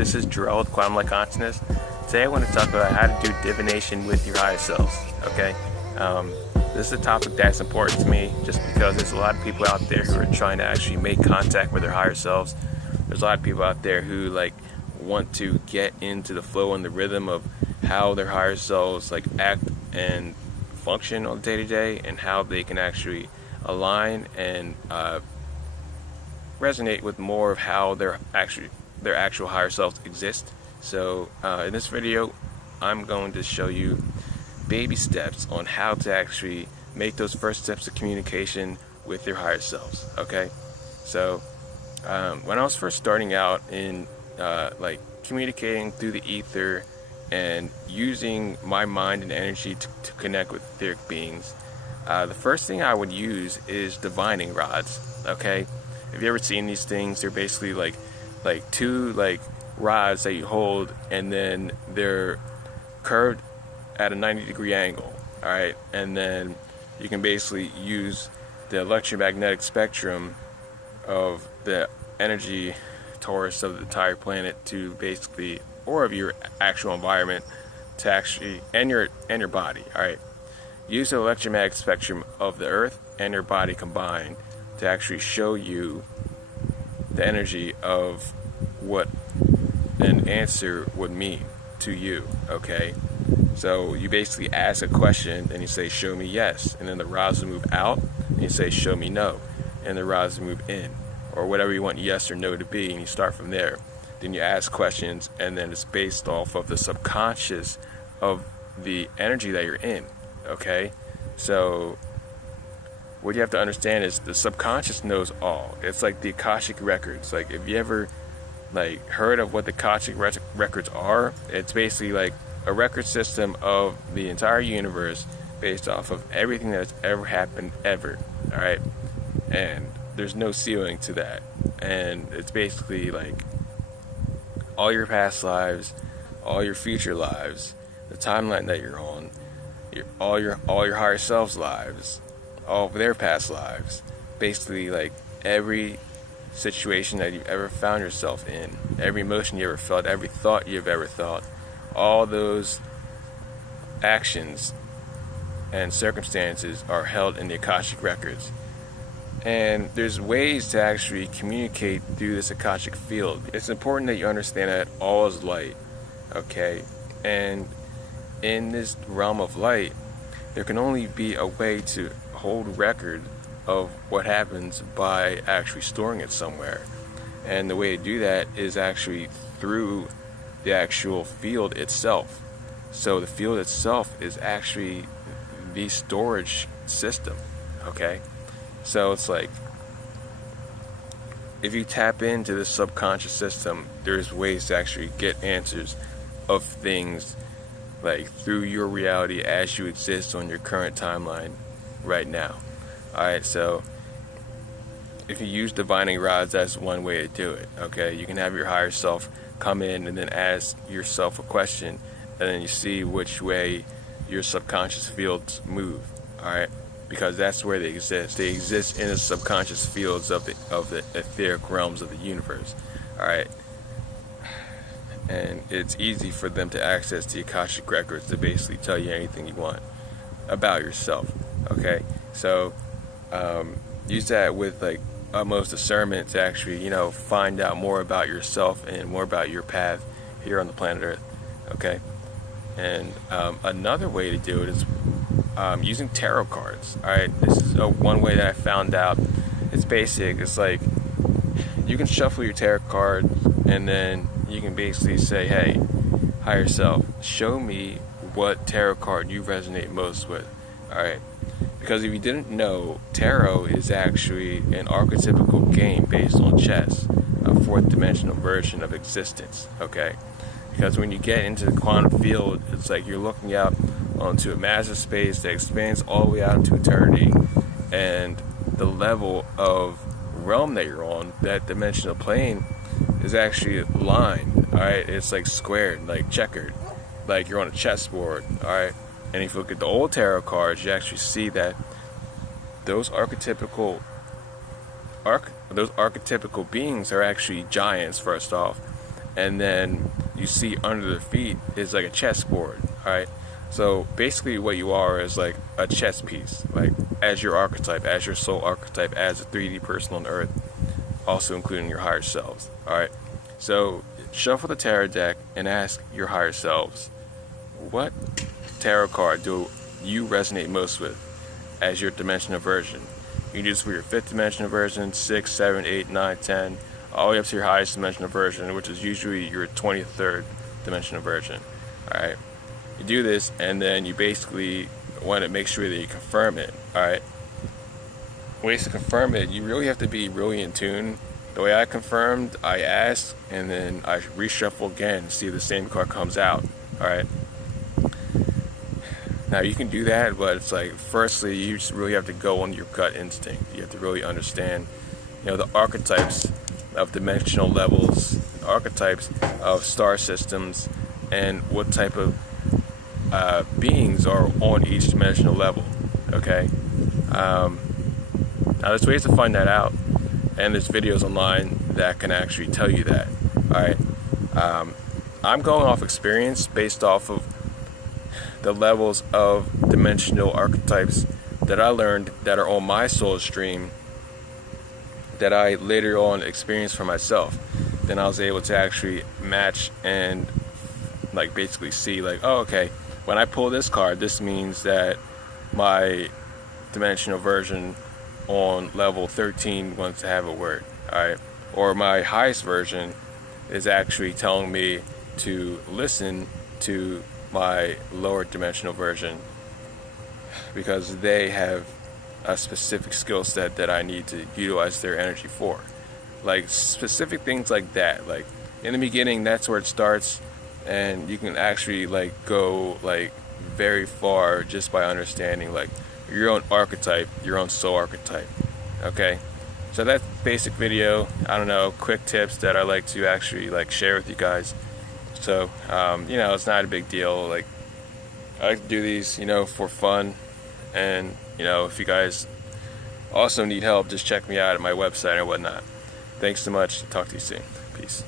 This is Jarrell with Quantum Light Consciousness. Today I want to talk about how to do divination with your higher selves, okay? This is a topic that's important to me just because there's a lot of people out there who are trying to actually make contact with their higher selves. There's a lot of people out there who want to get into the flow and the rhythm of how their higher selves act and function on day to day, and how they can actually align and resonate with more of how their actual higher selves exist. So in this video, I'm going to show you baby steps on how to actually make those first steps of communication with your higher selves. Okay, so when I was first starting out in communicating through the ether and using my mind and energy to connect with etheric beings, the first thing I would use is divining rods. Okay, have you ever seen these things? They're basically like two rods that you hold, and then they're curved at a 90-degree angle. All right, and then you can basically use the electromagnetic spectrum of the energy torus of the entire planet to basically, or of your actual environment, to actually, and your body. All right, use the electromagnetic spectrum of the earth and your body combined to actually show you the energy of what an answer would mean to you. Okay, so you basically ask a question and you say, show me yes, and then the rods will move out, and you say, show me no, and the rods will move in, or whatever you want yes or no to be, and you start from there. Then you ask questions, and then it's based off of the subconscious of the energy that you're in. Okay, so what you have to understand is the subconscious knows all. It's like the Akashic records. Like, if you ever heard of what the Akashic records are, it's basically like a record system of the entire universe based off of everything that's ever happened ever. All right, and there's no ceiling to that, and it's basically like all your past lives, all your future lives, the timeline that you're on, all your higher selves lives, all of their past lives, basically like every situation that you've ever found yourself in, every emotion you ever felt, every thought you've ever thought, all those actions and circumstances are held in the Akashic records. And there's ways to actually communicate through this Akashic field. It's important that you understand that all is light, okay? And in this realm of light, there can only be a way to hold record of what happens by actually storing it somewhere. And the way to do that is actually through the actual field itself. So the field itself is actually the storage system, okay? So it's like, if you tap into the subconscious system, there's ways to actually get answers of things through your reality as you exist on your current timeline right now. Alright, so if you use divining rods, that's one way to do it. Okay, you can have your higher self come in and then ask yourself a question, and then you see which way your subconscious fields move. Alright, because that's where they exist. They exist in the subconscious fields of the etheric realms of the universe. Alright, and it's easy for them to access the Akashic records to basically tell you anything you want about yourself. Okay, so use that with utmost discernment to actually find out more about yourself and more about your path here on the planet Earth. Okay, and another way to do it is using tarot cards. Alright, this is one way that I found out. It's basic. It's like you can shuffle your tarot cards, and then you can basically say, hey, higher self, show me what tarot card you resonate most with. Alright, because if you didn't know, tarot is actually an archetypical game based on chess, a fourth dimensional version of existence. Okay, because when you get into the quantum field, it's like you're looking out onto a massive space that expands all the way out into eternity, and the level of realm that you're on, that dimensional plane, is actually lined. Alright, it's like squared, like checkered, like you're on a chessboard. Alright, and if you look at the old tarot cards, you actually see that those archetypical beings are actually giants, first off, and then you see under their feet is like a chessboard. All right. So basically, what you are is like a chess piece, like as your archetype, as your soul archetype, as a 3D person on Earth, also including your higher selves. All right. So shuffle the tarot deck and ask your higher selves, what tarot card do you resonate most with as your dimensional version? You can do this for your 5th dimensional version, 6, 7, 8, 9, 10, all the way up to your highest dimensional version, which is usually your 23rd dimensional version. All right. You do this, and then you basically want to make sure that you confirm it. All right. Ways to confirm it, you really have to be really in tune. The way I confirmed, I asked, and then I reshuffle again to see if the same card comes out. All right. Now you can do that, but it's like, firstly, you just really have to go on your gut instinct. You have to really understand, the archetypes of dimensional levels, archetypes of star systems, and what type of beings are on each dimensional level. Okay. Now there's ways to find that out, and there's videos online that can actually tell you that. All right. I'm going off experience based off of the levels of dimensional archetypes that I learned that are on my soul stream, that I later on experienced for myself. Then I was able to actually match and like basically see like, oh, okay, when I pull this card, this means that my dimensional version on level 13 wants to have a word. All right. Or my highest version is actually telling me to listen to my lower dimensional version because they have a specific skill set that I need to utilize their energy for. Like specific things like that. Like in the beginning, that's where it starts, and you can actually like go like very far just by understanding like your own archetype, your own soul archetype. Okay, so that's basic video. I don't know, quick tips that I like to actually like share with you guys. So it's not a big deal. Like I like to do these for fun, and if you guys also need help, just check me out at my website or whatnot. Thanks so much. Talk to you soon. Peace.